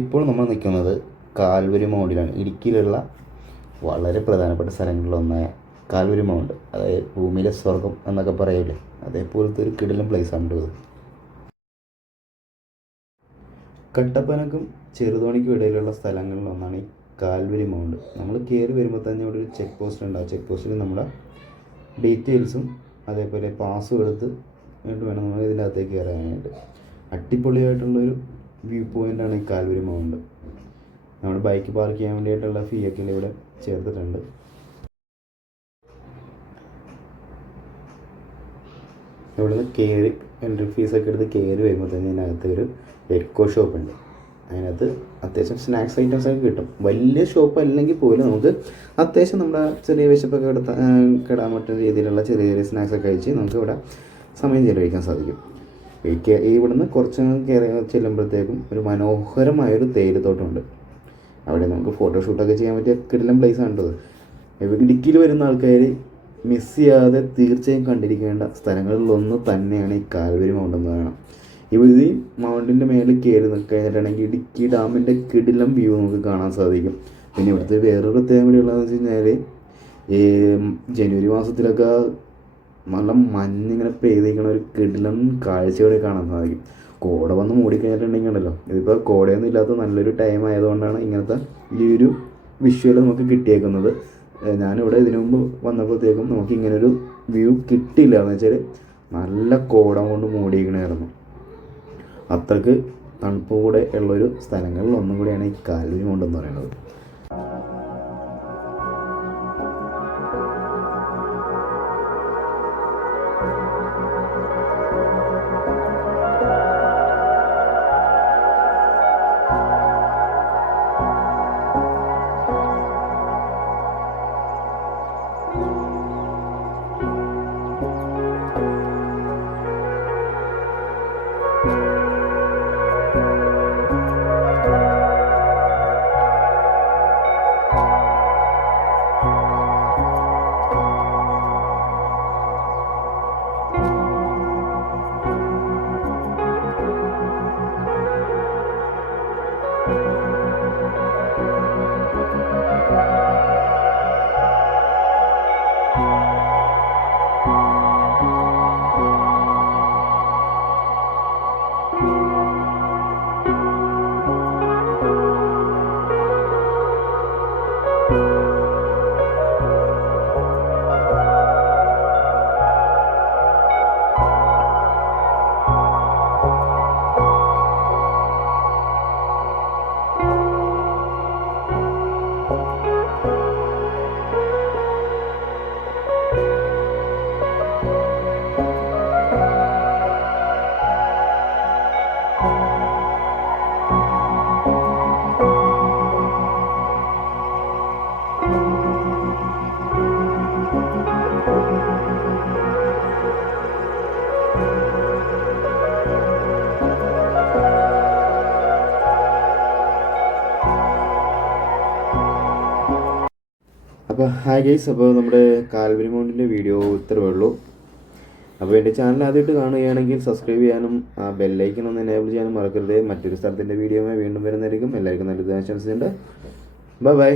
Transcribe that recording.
ഇപ്പോൾ നമ്മൾ നിൽക്കുന്നത് കാൽവരി മൗണ്ടിലാണ്. ഇടുക്കിയിലുള്ള വളരെ പ്രധാനപ്പെട്ട സ്ഥലങ്ങളിലൊന്നായ കാൽവരി മൗണ്ട്, അതായത് ഭൂമിയിലെ സ്വർഗം എന്നൊക്കെ പറയില്ലേ, അതേപോലത്തെ ഒരു കിടിലൻ പ്ലേസാണ് ഇത്. കട്ടപ്പനക്കും ചെറുതോണിക്കും ഇടയിലുള്ള സ്ഥലങ്ങളിലൊന്നാണ് ഈ കാൽവരി മൗണ്ട്. നമ്മൾ കയറി വരുമ്പോൾ തന്നെ ഇവിടെ ഒരു ചെക്ക് പോസ്റ്റ് ഉണ്ടാകും. ചെക്ക് പോസ്റ്റിൽ നമ്മുടെ ഡീറ്റെയിൽസും അതേപോലെ പാസ്സും എടുത്ത് വേണം നമ്മൾ ഇതിൻ്റെ അകത്തേക്ക് കയറാനായിട്ട്. അടിപൊളിയായിട്ടുള്ളൊരു വ്യൂ പോയിൻ്റാണ് ഈ കാൽവരി മൗണ്ട്. നമ്മൾ ബൈക്ക് പാർക്ക് ചെയ്യാൻ വേണ്ടിയിട്ടുള്ള ഫീ ഒക്കെ ഇവിടെ ചേർത്തിട്ടുണ്ട്. ഇവിടുന്ന് കയറി എൻട്രി ഫീസൊക്കെ എടുത്ത് കയറി വരുമ്പോൾ തന്നെ ഇതിനകത്ത് ഒരു എക്കോ ഷോപ്പ് ഉണ്ട്. അതിനകത്ത് അത്യാവശ്യം സ്നാക്സ് ഐറ്റംസൊക്കെ കിട്ടും. വലിയ ഷോപ്പ് അല്ലെങ്കിൽ പോലും നമുക്ക് അത്യാവശ്യം നമ്മുടെ ചെറിയ വിശപ്പൊക്കെ കിടാൻ പറ്റുന്ന രീതിയിലുള്ള ചെറിയ ചെറിയ സ്നാക്സൊക്കെ കഴിച്ച് നമുക്ക് ഇവിടെ സമയം ചിലവഴിക്കാൻ സാധിക്കും. ഇവിടുന്ന് കുറച്ച് കയറി ചെല്ലുമ്പോഴത്തേക്കും ഒരു മനോഹരമായൊരു തേയിലത്തോട്ടമുണ്ട്. അവിടെ നമുക്ക് ഫോട്ടോഷൂട്ടൊക്കെ ചെയ്യാൻ പറ്റിയ കിടിലൻ പ്ലേസാണ് കേട്ടത്. ഇടുക്കിയിൽ വരുന്ന ആൾക്കാർ മിസ് ചെയ്യാതെ തീർച്ചയായും കണ്ടിരിക്കേണ്ട സ്ഥലങ്ങളിലൊന്ന് തന്നെയാണ് ഈ കാൽവരി മൗണ്ട് എന്ന് പറയണം. ഈ മൗണ്ടിൻ്റെ മേളിൽ കയറി കഴിഞ്ഞിട്ടാണെങ്കിൽ ഇടുക്കി ഡാമിൻ്റെ കിടിലം വ്യൂ നമുക്ക് കാണാൻ സാധിക്കും. പിന്നെ ഇവിടുത്തെ വേറൊരു പ്രത്യേകം കൂടി ഉള്ളതെന്ന് വെച്ച് കഴിഞ്ഞാൽ ഈ ജനുവരി മാസത്തിലൊക്കെ നല്ല മഞ്ഞിങ്ങനെ പെയ്തിരിക്കണ ഒരു കിടിലം കാഴ്ചകളെ കാണാൻ സാധിക്കും. കോട വന്ന് മൂടിക്കഴിഞ്ഞിട്ടുണ്ടെങ്കിൽ ഉണ്ടല്ലോ, ഇതിപ്പോൾ കോടയൊന്നും ഇല്ലാത്ത നല്ലൊരു ടൈം ആയതുകൊണ്ടാണ് ഇങ്ങനത്തെ ഈ ഒരു വിഷ്വൽ നമുക്ക് കിട്ടിയേക്കുന്നത്. ഞാനിവിടെ ഇതിനു മുമ്പ് വന്നപ്പോഴത്തേക്കും നമുക്ക് ഇങ്ങനൊരു വ്യൂ കിട്ടിയില്ല. എന്ന് വെച്ചാൽ നല്ല കോട കൊണ്ട് മൂടിയിരിക്കണമായിരുന്നു. അത്രയ്ക്ക് തണുപ്പ് കൂടെ ഉള്ളൊരു സ്ഥലങ്ങളിൽ ഒന്നും കൂടിയാണ് ഈ കാൽവരി മൗണ്ട് എന്ന് പറയുന്നത്. അപ്പോൾ ഹായ് ഗൈസ്, അപ്പോൾ നമ്മുടെ കാൽവരി മൗണ്ടിൻ്റെ വീഡിയോ ഇത്രയേ ഉള്ളൂ. അപ്പോൾ എൻ്റെ ചാനൽ ആദ്യമായിട്ട് കാണുകയാണെങ്കിൽ സബ്സ്ക്രൈബ് ചെയ്യാനും ആ ബെല്ലൈക്കൺ ഒന്ന് എനേബിൾ ചെയ്യാനും മറക്കരുത്. മറ്റൊരു സ്ഥലത്തിൻ്റെ വീഡിയോയുമായി വീണ്ടും വരുന്നതായിരിക്കും. എല്ലാവർക്കും നല്ലത് ആശംസിച്ചുണ്ട്. ബൈ.